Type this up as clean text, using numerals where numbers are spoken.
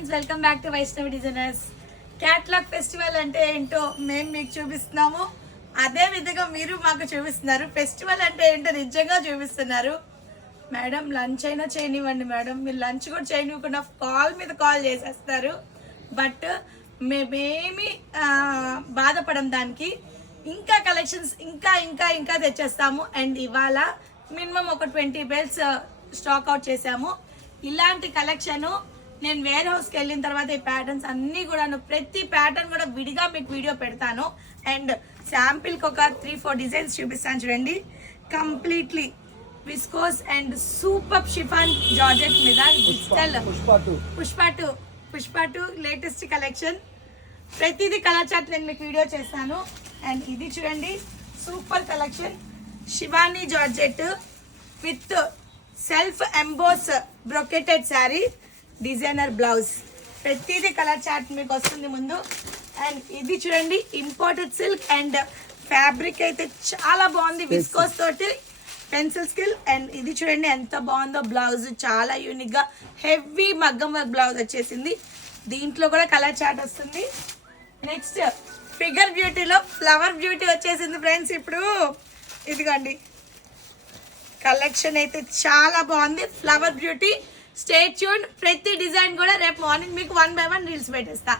Friends, welcome back to Vaishnavi designers. Catalogue festival అంటే ఏంటో మేము మీకు చూపిస్తున్నాము, అదే విధంగా మీరు మాకు చూపిస్తున్నారు. ఫెస్టివల్ అంటే ఏంటో నిజంగా చూపిస్తున్నారు. మేడం లంచ్ అయినా చేయనివ్వండి మేడం, మీరు లంచ్ కూడా చేయనివ్వకుండా కాల్ మీద కాల్ చేసేస్తారు. బట్ మేమేమి బాధపడం దానికి. ఇంకా కలెక్షన్స్ ఇంకా ఇంకా ఇంకా తెచ్చేస్తాము. అండ్ ఇవాళ మినిమం ఒక 20 బెల్ట్స్ స్టాక్ అవుట్ చేసాము. ఇలాంటి కలెక్షను నేను వేర్ హౌస్కి వెళ్ళిన తర్వాత ఈ ప్యాటర్న్స్ అన్నీ కూడా ప్రతి ప్యాటర్న్ కూడా విడిగా మీకు వీడియో పెడతాను. అండ్ శాంపిల్కి ఒక 3-4 డిజైన్స్ చూపిస్తాను చూడండి. Completely viscose and super chiffon georgette మీద డిజిటల్ పుష్ప 2 లేటెస్ట్ కలెక్షన్. ప్రతిదీ కలర్ చార్ట్ నేను మీకు వీడియో చేస్తాను. అండ్ ఇది చూడండి, super collection Shivani georgette with self emboss brocaded sari, designer blouse. ప్రతిదీ కలర్ చార్ట్ మీకు వస్తుంది ముందు. అండ్ ఇది చూడండి, ఇంపోర్టెడ్ సిల్క్ అండ్ ఫ్యాబ్రిక్ అయితే చాలా బాగుంది, విస్కోస్ తోటి పెన్సిల్ స్కిల్. అండ్ ఇది చూడండి ఎంత బాగుందో, బ్లౌజ్ చాలా యూనిక్ గా హెవీ మగ్గం వర్క్ బ్లౌజ్ వచ్చేసింది. దీంట్లో కూడా కలర్ చార్ట్ వస్తుంది. నెక్స్ట్ ఫిగర్ బ్యూటీలో ఫ్లవర్ బ్యూటీ వచ్చేసింది ఫ్రెండ్స్. ఇప్పుడు ఇదిగోండి కలెక్షన్ అయితే చాలా బాగుంది, ఫ్లవర్ బ్యూటీ. Stay tune. ప్రతి డిజైన్ కూడా రేపు మార్నింగ్ మీకు 1 by 1 రీల్స్ పెట్టేస్తా.